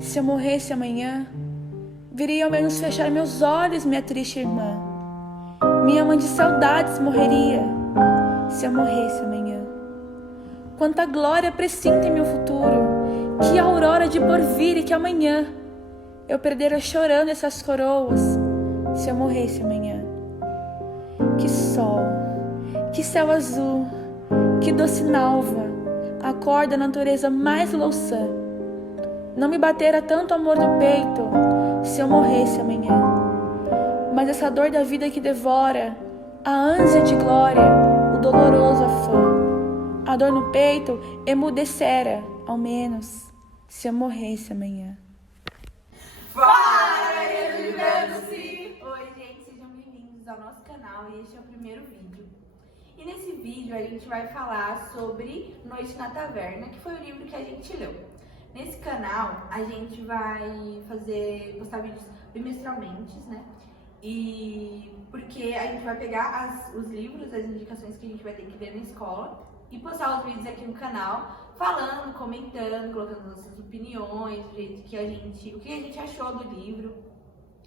Se eu morresse amanhã, viria ao menos fechar meus olhos, minha triste irmã. Minha mãe de saudades morreria, se eu morresse amanhã. Quanta glória presinto em meu futuro, que aurora de porvir e que amanhã eu perdera chorando essas coroas, se eu morresse amanhã. Que sol, que céu azul, que doce nalva, acorda a natureza mais louçã. Não me batera tanto amor no peito, se eu morresse amanhã. Mas essa dor da vida que devora a ânsia de glória, o doloroso afã. A dor no peito emudecera, ao menos, se eu morresse amanhã. Fala, Religando-se! Oi, gente, sejam bem-vindos ao nosso canal e este é o primeiro vídeo. E nesse vídeo a gente vai falar sobre Noite na Taverna, que foi o livro que a gente leu. Nesse canal a gente vai postar vídeos bimestralmente, né? E porque a gente vai pegar os livros, as indicações que a gente vai ter que ler na escola e postar os vídeos aqui no canal, falando, comentando, colocando nossas opiniões, o que a gente achou do livro,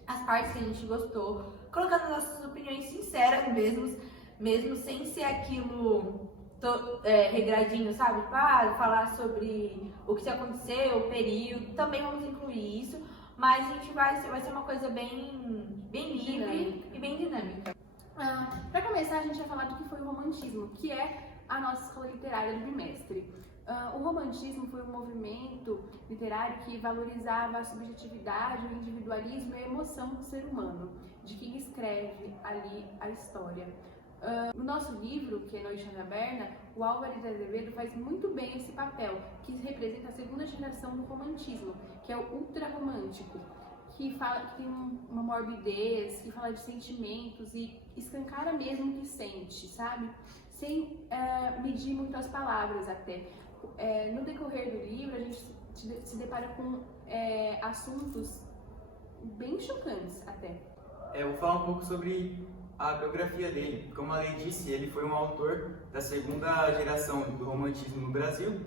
as partes que a gente gostou, colocando nossas opiniões sinceras mesmo sem ser aquilo regradinho, sabe? Falar sobre o que aconteceu, o período, também vamos incluir isso, mas a gente vai ser uma coisa bem livre e bem dinâmica. Para começar, a gente vai falar do que foi o romantismo, que é a nossa escola literária do bimestre. O romantismo foi um movimento literário que valorizava a subjetividade, o individualismo e a emoção do ser humano, de quem escreve ali a história. No nosso livro, que é Noite na Taverna, o Álvares de Azevedo faz muito bem esse papel, que representa a segunda geração do romantismo, que é o ultrarromântico, que tem uma morbidez, que fala de sentimentos e escancara mesmo o que sente, sabe? Sem medir muito as palavras até. No decorrer do livro, a gente se depara com assuntos bem chocantes até. Eu vou falar um pouco sobre a biografia dele. Como a Lei disse, ele foi um autor da segunda geração do romantismo no Brasil.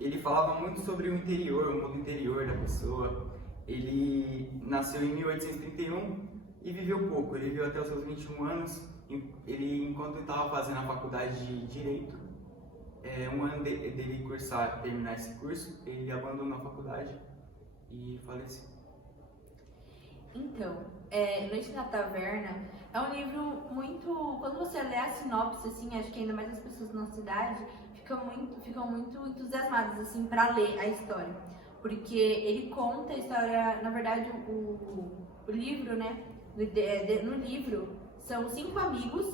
Ele falava muito sobre o interior, o mundo interior da pessoa. Ele nasceu em 1831 e viveu pouco. Ele viveu até os seus 21 anos. Enquanto estava fazendo a faculdade de Direito, um ano dele terminar esse curso, ele abandonou a faculdade e faleceu. Então, Noite na Taverna é um livro muito... Quando você lê a sinopse, assim, acho que ainda mais as pessoas da nossa idade ficam muito entusiasmadas, assim, para ler a história. Porque ele conta a história, na verdade, o livro, né? No livro, são 5 amigos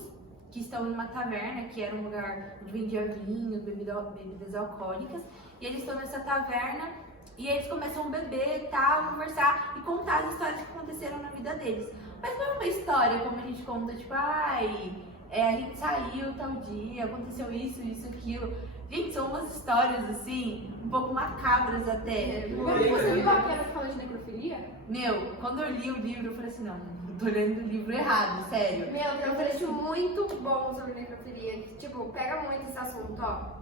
que estão em uma taverna, que era um lugar onde vendia vinho, bebidas alcoólicas, e eles estão nessa taverna e eles começam a beber e tal, conversar e contar as histórias que aconteceram na vida deles. Mas não é uma história como a gente conta, tipo, a gente saiu tal dia, aconteceu isso, aquilo. Gente, são umas histórias, assim, um pouco macabras até. Você viu aquela que fala de necrofilia? Meu, quando eu li o livro, eu falei assim, não, eu tô lendo o livro errado, sério. Meu, tem um trecho muito bom sobre necrofilia, que, tipo, pega muito esse assunto, ó.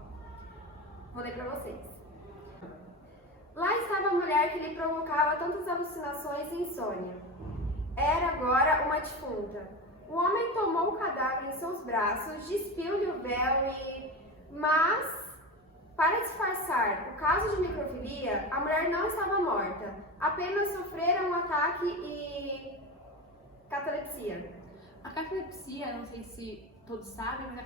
Vou ler pra vocês. Lá estava a mulher que lhe provocava tantas alucinações e insônia. Era agora uma defunta. O homem tomou o cadáver em seus braços, despiu-lhe o véu Mas, para disfarçar o caso de necrofilia, a mulher não estava morta, apenas sofrera um ataque e catalepsia. A catalepsia, não sei se todos sabem, mas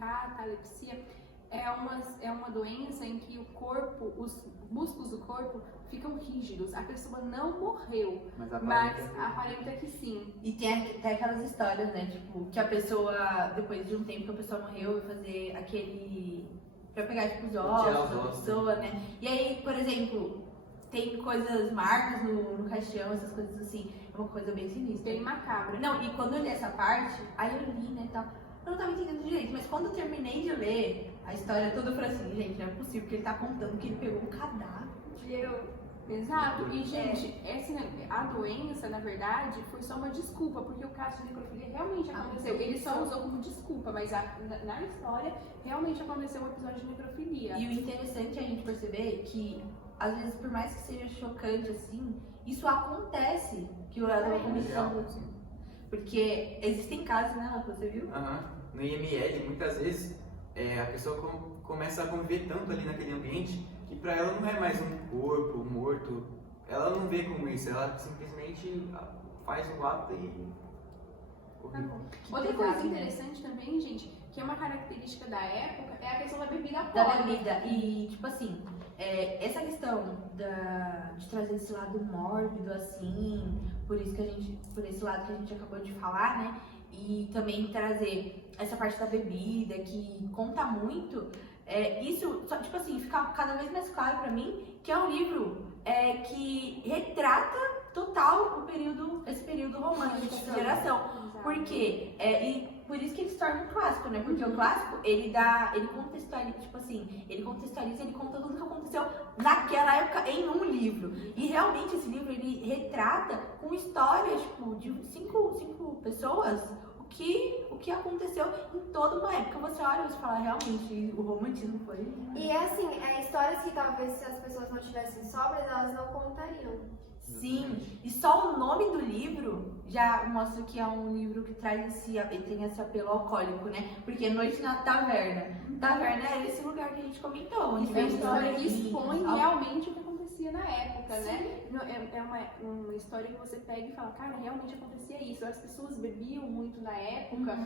a catalepsia é uma doença em que os músculos do corpo ficam rígidos. A pessoa não morreu, mas aparenta que sim. E tem aquelas histórias, né, tipo, que a pessoa, depois de um tempo que a pessoa morreu, vai fazer pra pegar, tipo, os ossos da pessoa, né? E aí, por exemplo, tem marcas no caixão, essas coisas assim. É uma coisa bem sinistra. Bem macabra. Não, e quando eu li essa parte, aí eu li, né, tal, eu não tava entendendo direito, mas quando eu terminei de ler a história toda, eu falei assim, gente, não é possível que ele tá contando que ele pegou um cadáver. Exato, e gente, a doença, na verdade, foi só uma desculpa, porque o caso de necrofilia realmente aconteceu. Ele só usou como desculpa, mas na história realmente aconteceu um episódio de necrofilia. E o interessante é a gente perceber que às vezes, por mais que seja chocante, assim, isso acontece, que eu tava comentando, assim. Porque existem casos, né, Rafa, você viu? Aham. No IML, muitas vezes, a pessoa começa a conviver tanto ali naquele ambiente que pra ela não é mais um corpo morto. Ela não vê como isso, ela simplesmente faz o ato e... Tá bom. Outra coisa interessante também, gente, que é uma característica da época, é a questão da bebida Da alcoólica. bebida. E, tipo assim, essa questão de trazer esse lado mórbido, assim, por esse lado que a gente acabou de falar, né? E também trazer essa parte da bebida, que conta muito, isso, tipo assim, fica cada vez mais claro pra mim que é um livro que retrata total esse período romântico, essa geração. Exato. Por quê? E por isso que ele se torna um clássico, né? Porque o clássico, ele contextualiza, tipo assim, ele conta tudo o que aconteceu naquela época em um livro. E realmente esse livro, ele retrata com histórias, tipo, de cinco pessoas, o que aconteceu em toda uma época. Você olha e você fala, realmente, o romantismo foi... E assim, histórias que talvez se as pessoas não tivessem sobras, elas não contariam. Sim, e só o nome do livro já mostra que é um livro que tem esse apelo alcoólico, né? Porque Noite na Taverna. Taverna é esse lugar que a gente comentou, onde É uma vem história que os expõe vinhos, realmente o que acontecia na época, né? É uma história que você pega e fala, cara, realmente acontecia isso. As pessoas bebiam muito na época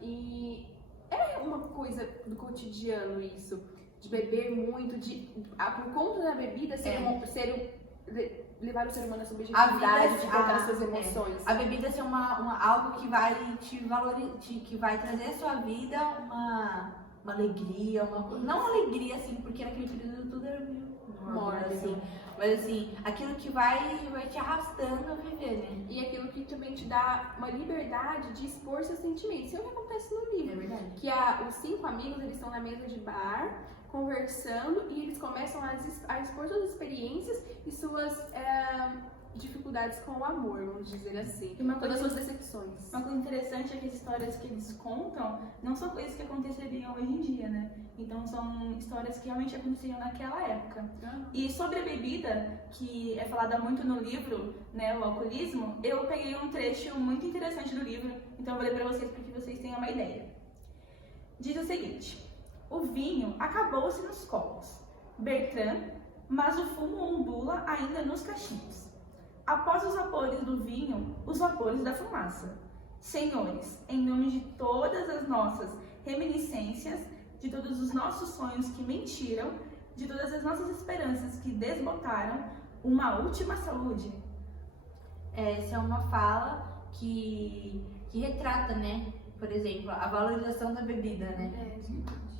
e era uma coisa do cotidiano isso, de beber muito, por conta da bebida levar o ser humano à subjetividade, de contar as suas emoções. A bebida ser algo que vai te valorizar, que vai trazer à sua vida uma alegria, não uma alegria assim, porque naquele período tudo era meio mórbido, assim, mas assim, aquilo que vai te arrastando a viver, né? E aquilo que também te dá uma liberdade de expor seus sentimentos. Isso é o que acontece no livro. É verdade. Que os 5 amigos, eles estão na mesa de bar, conversando, e eles começam a expor suas experiências e suas dificuldades com o amor, vamos dizer assim. E uma Todas as coisa- suas decepções. Uma coisa interessante é que as histórias que eles contam não são coisas que aconteceriam hoje em dia, né? Então são histórias que realmente aconteciam naquela época. E sobre a bebida, que é falada muito no livro, né, o alcoolismo, eu peguei um trecho muito interessante do livro, então eu vou ler pra vocês para que vocês tenham uma ideia. Diz o seguinte: o vinho acabou-se nos copos, Bertrand, mas o fumo ondula ainda nos cachimbos. Após os vapores do vinho, os vapores da fumaça. Senhores, em nome de todas as nossas reminiscências, de todos os nossos sonhos que mentiram, de todas as nossas esperanças que desbotaram, uma última saúde. Essa é uma fala que retrata, né? Por exemplo, a valorização da bebida, né?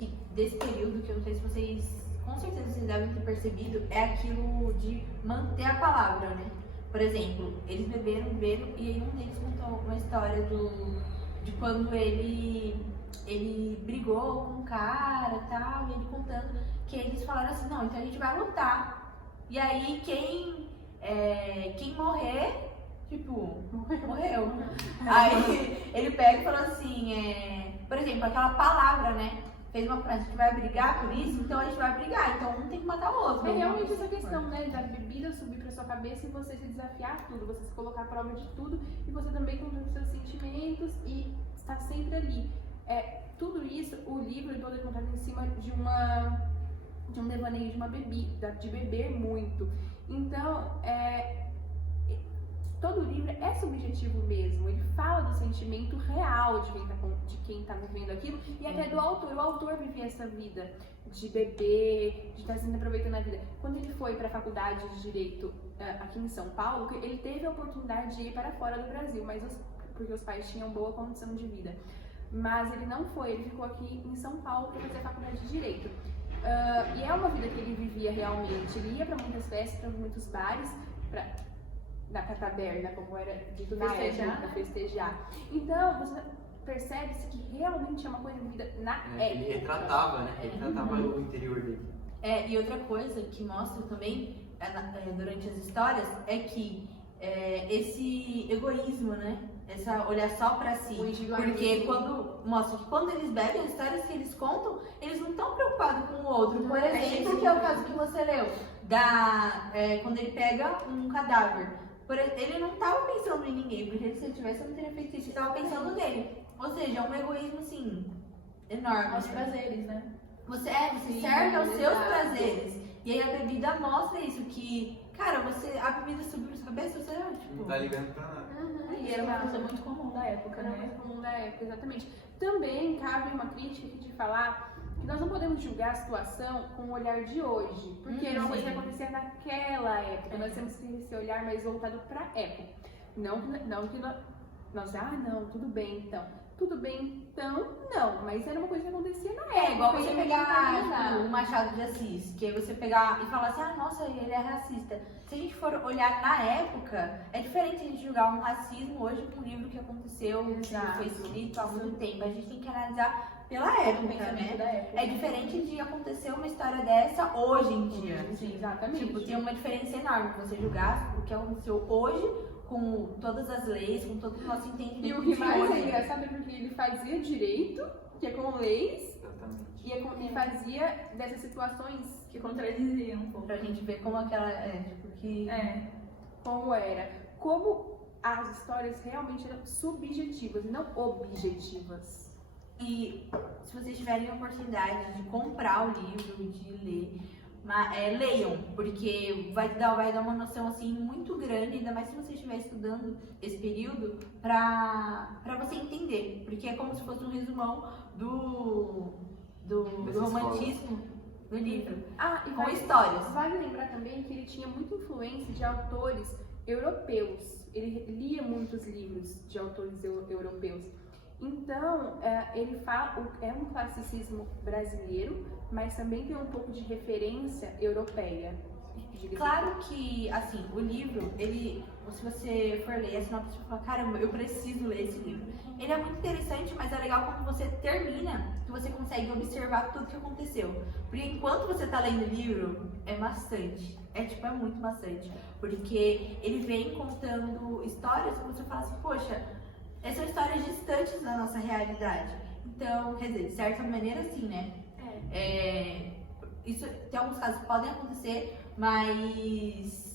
E desse período, que eu não sei se vocês, com certeza vocês devem ter percebido, é aquilo de manter a palavra, né? Por exemplo, eles beberam, e aí um deles contou uma história de quando ele brigou com um cara e tal, e ele contando que eles falaram assim, não, então a gente vai lutar. E aí quem morrer, tipo, morreu. Aí ele pega e fala assim, por exemplo, aquela palavra, né? Fez uma frase, a gente vai brigar por isso, então a gente vai brigar, então um tem que matar o outro. É realmente essa questão, né, da bebida subir pra sua cabeça e você se desafiar tudo, você se colocar à prova de tudo e você também contar os seus sentimentos e estar sempre ali. Tudo isso, o livro todo é contado em cima de um devaneio de uma bebida, de beber muito. Então, todo livro é subjetivo mesmo, ele fala do sentimento real de quem tá vivendo aquilo e até do autor. O autor vivia essa vida de beber, de estar sempre aproveitando a vida. Quando ele foi para a faculdade de Direito aqui em São Paulo, ele teve a oportunidade de ir para fora do Brasil, porque os pais tinham boa condição de vida. Mas ele não foi, ele ficou aqui em São Paulo para fazer a faculdade de Direito. E é uma vida que ele vivia realmente. Ele ia para muitas festas, para muitos bares, da cataberna, como era dito na época, festejar. Então, você percebe-se que realmente é uma coisa vivida na época. Ele retratava, né? Retratava o interior dele. E outra coisa que mostra também durante as histórias é que esse egoísmo, né? essa olhar só pra si. O individualismo. Porque mostra que quando eles bebem, as histórias que eles contam, eles não estão preocupados com o outro. Por exemplo, que é o caso que você leu, quando ele pega um cadáver. Ele não estava pensando em ninguém, porque se ele tivesse, eu não teria feito isso. Ele estava pensando nele. Ou seja, é um egoísmo, assim, enorme. Aos prazeres, né? Você Sim, serve aos seus exato. prazeres. E aí a bebida mostra isso, que, cara, a bebida subiu na sua cabeça, você tipo... Não tá ligando pra nada. E era uma coisa muito comum da época, Era né? muito comum da época, exatamente. Também cabe uma crítica aqui de falar que nós não podemos julgar a situação com o olhar de hoje, porque era uma coisa que sim. acontecia naquela época. Nós temos que ter esse olhar mais voltado para a época. Não que nós, não, tudo bem então. Tudo bem então, não, mas era uma coisa que acontecia na época. É igual você e a gente pegar tem que analisar. tipo, o Machado de Assis, que aí você pegar e falar assim, nossa, ele é racista. Se a gente for olhar na época, é diferente a gente julgar um racismo hoje com um livro que aconteceu, que Exato. foi escrito há muito tempo. A gente tem que analisar pela O época, pensamento né? da época. É diferente de acontecer uma história dessa hoje em dia. Sim, exatamente. Tipo, tem uma diferença enorme você julgar o que aconteceu hoje com todas as leis, com todo o nosso entendimento. E o que de mais é hoje. engraçado é porque ele fazia direito, que é com leis, Exatamente. e fazia dessas situações Que contradiziam um pouco. Pra gente ver como aquela. Tipo, que. como era. Como as histórias realmente eram subjetivas, não objetivas. E se vocês tiverem a oportunidade de comprar o livro, de ler, leiam, porque vai dar uma noção assim muito grande, ainda mais se você estiver estudando esse período, pra você entender. Porque é como se fosse um resumão do Dessa romantismo do livro. E Com histórias. Vale lembrar também que ele tinha muita influência de autores europeus. Ele lia muitos livros de autores europeus. Então, ele é um classicismo brasileiro, mas também tem um pouco de referência europeia. Claro que, assim, o livro, se você for ler a sinopse, você vai falar, caramba, eu preciso ler esse livro. Ele é muito interessante, mas é legal quando você termina, que você consegue observar tudo que aconteceu. Porque enquanto você tá lendo o livro, é maçante. É muito maçante. Porque ele vem contando histórias que você fala assim, poxa, essas são histórias distantes da nossa realidade. Então, quer dizer, de certa maneira, sim, né? Isso, tem alguns casos que podem acontecer, mas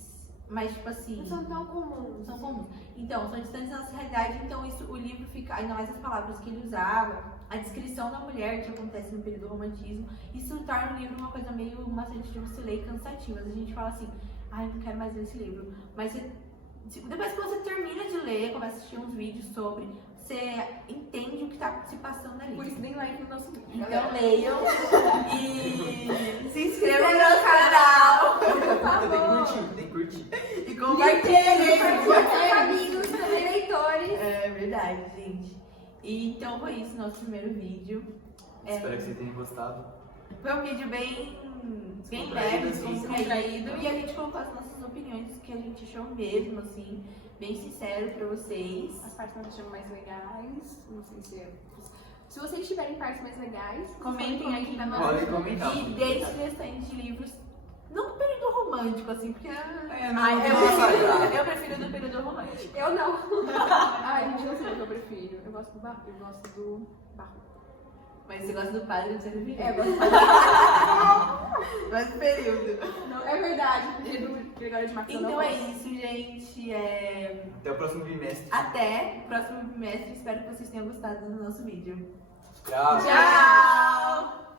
tipo assim... Não são tão comuns. São comuns. Então, são distantes da nossa realidade, então o livro fica, ainda mais as palavras que ele usava, a descrição da mulher que acontece no período do romantismo, isso torna o livro uma coisa meio maçante de você ler e cansativa. A gente fala assim, não quero mais ler esse livro. Mas depois que você termina de ler, começa a assistir uns vídeos sobre, você entende o que está se passando ali. Por isso, nem like no nosso vídeo. Então leiam e se inscrevam no nosso canal. Tem que curtir. E compartilhem. Seus amigos, também leitores. É verdade, gente. E então foi isso, nosso primeiro vídeo. Espero que vocês tenham gostado. Foi um vídeo bem Descontraído, leve, assim. descontraído. E a gente colocou as nossas opiniões, que a gente achou mesmo, assim, bem sincero pra vocês. As partes que nós achamos mais legais, não sei se é... Se vocês tiverem partes mais legais, Comentem aqui na Podem comentar. E deem sugestões de livros, não do período romântico, assim, porque eu prefiro do período romântico. Eu não. Gente, não sei o que eu prefiro. Eu gosto do barroco. Mas você gosta do padre do Sérgio Eu Vieira. gosto do Mas período. Não, é verdade, porque do Gregório de Matos eu não Então é gosto. isso, gente. Até o próximo bimestre. Até o próximo bimestre. Espero que vocês tenham gostado do nosso vídeo. Tchau. Tchau!